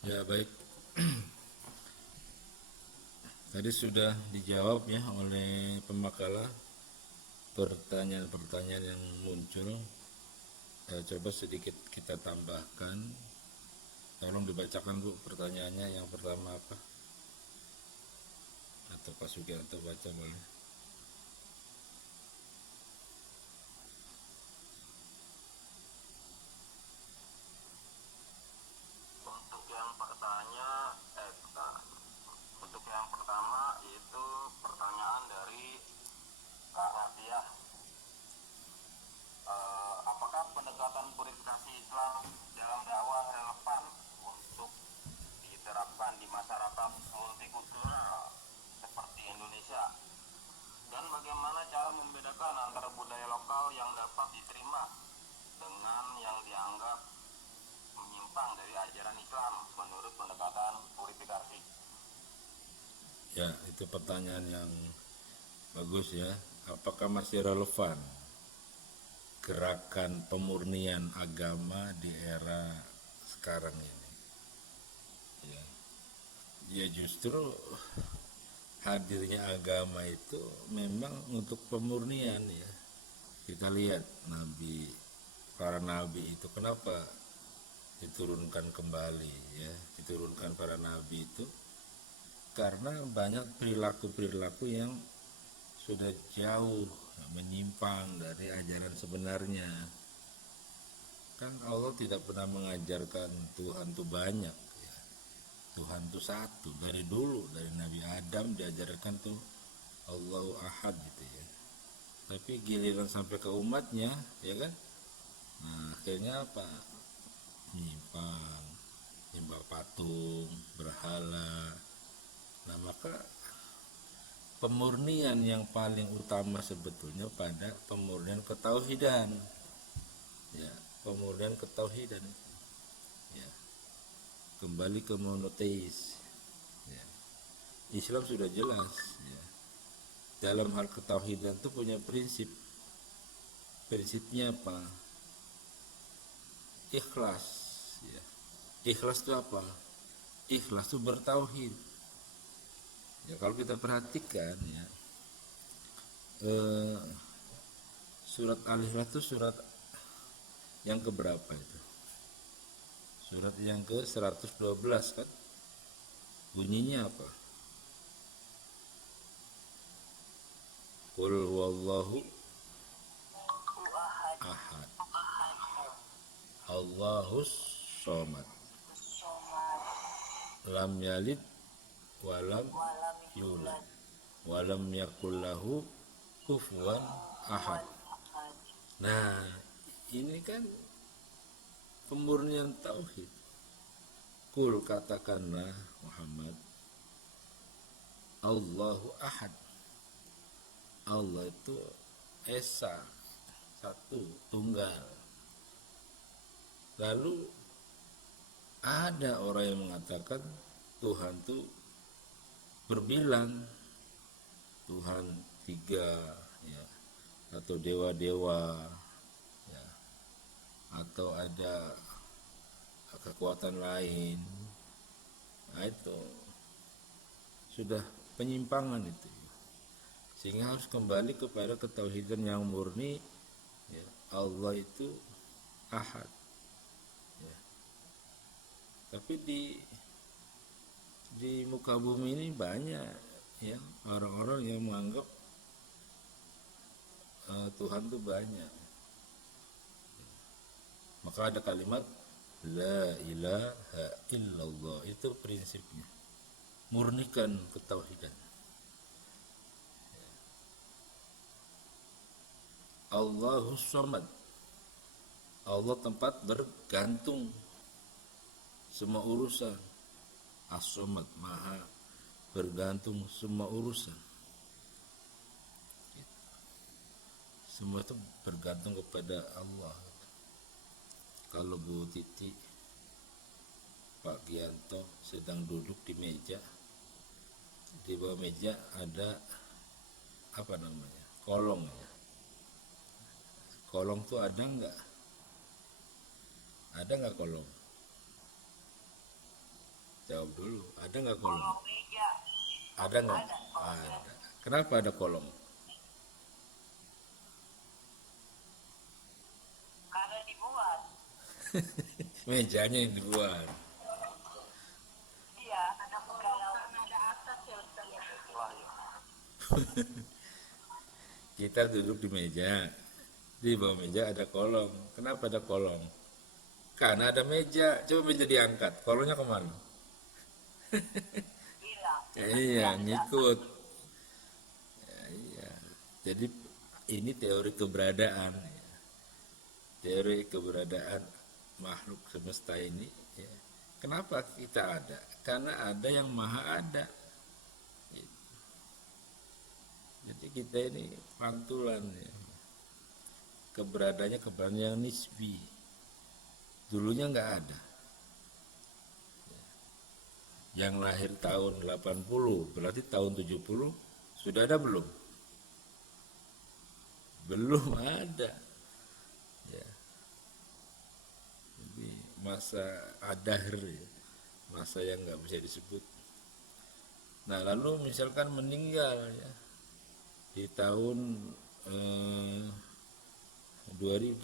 Ya baik, tadi sudah dijawab ya oleh pemakalah pertanyaan-pertanyaan yang muncul. Coba sedikit kita tambahkan. Tolong dibacakan Bu pertanyaannya, yang pertama apa? Atau Pak Sugianto baca boleh. Untuk yang pertanya, untuk yang pertama itu pertanyaan dari Kak Radiah. Apakah pendekatan purifikasi Islam dalam dakwah relevan untuk diterapkan di masyarakat multikultural seperti Indonesia? Dan bagaimana cara membedakan antara budaya lokal yang dapat diterima dengan yang dianggap menyimpang dari ajaran Islam menurut pendekatan purifikasi? Ya, itu pertanyaan yang bagus ya. Apakah masih relevan gerakan pemurnian agama di era sekarang ini? Ya, ya justru hadirnya agama itu memang untuk pemurnian ya. Kita lihat para nabi itu kenapa diturunkan kembali ya, diturunkan para nabi itu karena banyak perilaku-perilaku yang sudah jauh menyimpang dari ajaran sebenarnya. Kan Allah tidak pernah mengajarkan Tuhan itu banyak ya. Tuhan itu satu dari dulu, dari Nabi Adam diajarkan tuh Allahu Ahad gitu ya. Tapi giliran sampai ke umatnya ya kan, nah akhirnya apa, menyimpang, nyembah patung, berhala. Nah maka pemurnian yang paling utama sebetulnya pada pemurnian ketauhidan ya, pemurnian ketauhidan ya, kembali ke monoteis ya. Islam sudah jelas ya, dalam hal ketauhidan itu punya prinsipnya apa, ikhlas ya. Ikhlas itu apa? Ikhlas itu bertauhid ya. Kalau kita perhatikan ya, eh, surat Al-Ikhlas itu surat yang keberapa itu? Surat yang ke 112 kan? Bunyinya apa? Qul huwallahu ahad, Allahus somad, lam yalid walam yulad, walam yakullahu kufuwan ahad. Nah, ini kan pemurnian tauhid. Kul, katakanlah Muhammad, Allahu ahad. Allah itu esa, satu, tunggal. Lalu ada orang yang mengatakan Tuhan itu berbilang, Tuhan tiga ya, atau dewa-dewa ya, atau ada kekuatan lain. Nah itu sudah penyimpangan itu, sehingga harus kembali kepada ketauhidan yang murni ya. Allah itu ahad ya. Tapi di muka bumi ini banyak ya orang-orang yang menganggap Tuhan itu banyak. Maka ada kalimat la ilaha illallah, itu prinsipnya, murnikan ketauhidan. Allahus somad, Allah tempat bergantung semua urusan. As-somad, maha bergantung semua urusan. Semua itu bergantung kepada Allah. Kalau Bu Titi, Pak Gianto sedang duduk di meja, di bawah meja ada apa namanya, kolong ya. Kolong tuh ada nggak kolong? Jawab dulu. Ada nggak kolong? Kolong meja. Ada nggak? Ada kolongnya. Ada. Kenapa ada kolong? Karena dibuat. Mejanya yang dibuat. Iya, karena kalau ada atas ya Ustaz. Wah, iya. Kita duduk di meja. Di bawah meja ada kolong. Kenapa ada kolong? Karena ada meja. Coba meja diangkat. Kolongnya kemana? Hilang. Iya, ngikut. Ya, iya. Jadi ini teori keberadaan. Teori keberadaan makhluk semesta ini. Ya. Kenapa kita ada? Karena ada yang maha ada. Jadi kita ini pantulan ya. Keberadaannya yang nisbi. Dulunya nggak ada. Yang lahir tahun 80 berarti tahun 70 sudah ada belum? Belum ada. Ya. Jadi masa adahr ya. Masa yang nggak bisa disebut. Nah lalu misalkan meninggal ya di tahun 2000,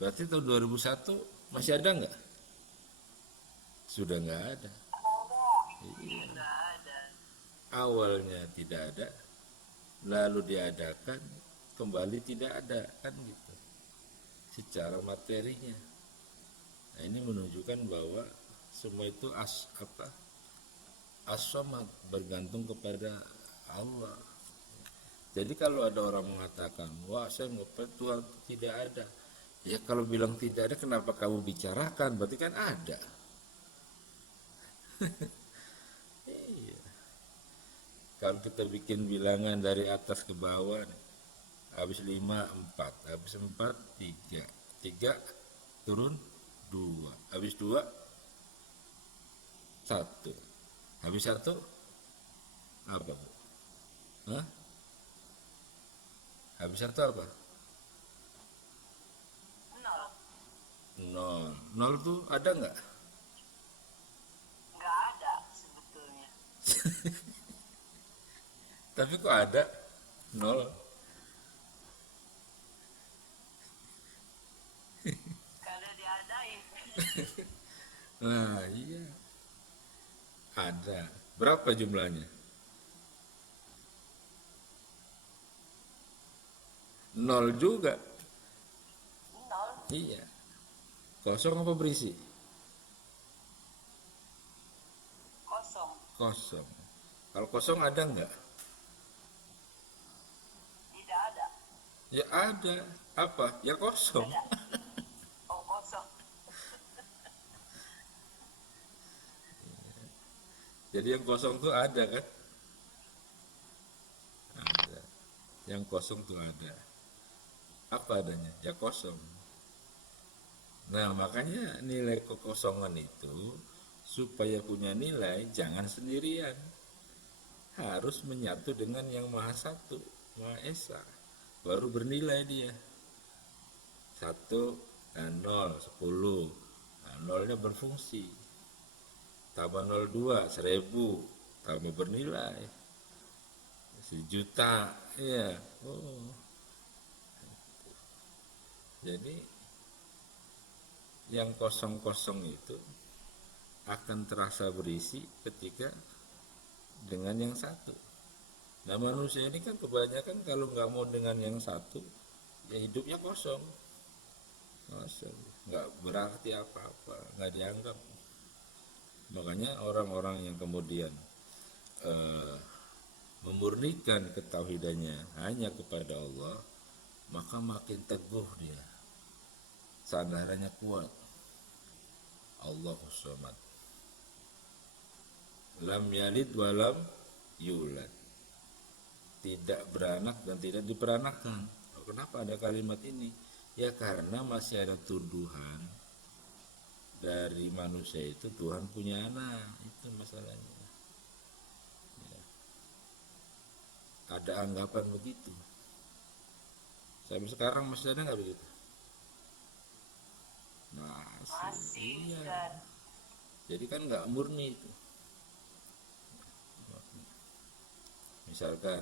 berarti tahun 2001 masih ada nggak? Sudah nggak ada. Iya. Nggak ada. Awalnya tidak ada, lalu diadakan, kembali tidak ada, kan gitu. Secara materinya. Nah ini menunjukkan bahwa semua itu as-samad, bergantung kepada Allah. Jadi kalau ada orang mengatakan, wah saya nggak Tuhan tidak ada. Ya kalau bilang tidak ada, kenapa kamu bicarakan? Berarti kan ada. Iya. Kalau kita bikin bilangan dari atas ke bawah, habis 5, 4, habis 4, 3, 3 turun 2, habis 2, 1, habis 1 apa Bu? Hah? Habis 1 apa? 0. 0 tuh ada nggak? Nggak ada sebetulnya. Tapi kok ada 0? Karena diadain. Nah iya, ada. Berapa jumlahnya? 0 juga. 0. Iya. Kosong apa berisi? Kosong. Kosong. Kalau kosong ada nggak? Tidak ada. Ya ada. Apa? Ya kosong. Ada. Oh, kosong. Jadi yang kosong tuh ada kan? Ada. Yang kosong tuh ada. Apa adanya? Ya kosong. Nah makanya nilai kekosongan itu supaya punya nilai jangan sendirian. Harus menyatu dengan yang Maha Satu, Maha Esa. Baru bernilai dia. 1 dan 0, 10. Nah, 0-nya berfungsi. Tambah 02, 1000. Tambah bernilai. 1.000.000. Iya. Oh. Jadi yang kosong-kosong itu akan terasa berisi ketika dengan yang satu. Nah manusia ini kan kebanyakan kalau nggak mau dengan yang satu, ya hidupnya kosong, nggak berarti apa-apa, nggak dianggap. Makanya orang-orang yang kemudian memurnikan ketauhidannya hanya kepada Allah, maka makin teguh dia, sandarannya kuat. Allahus Samad, lam yalid walam yulad, tidak beranak dan tidak diperanakan. Kenapa ada kalimat ini? Ya karena masih ada tuduhan dari manusia itu Tuhan punya anak, itu masalahnya. Ya. Ada anggapan begitu. Sampai sekarang masih ada nggak begitu? Masih, Iya. Ustaz. Jadi kan nggak murni itu. Misalkan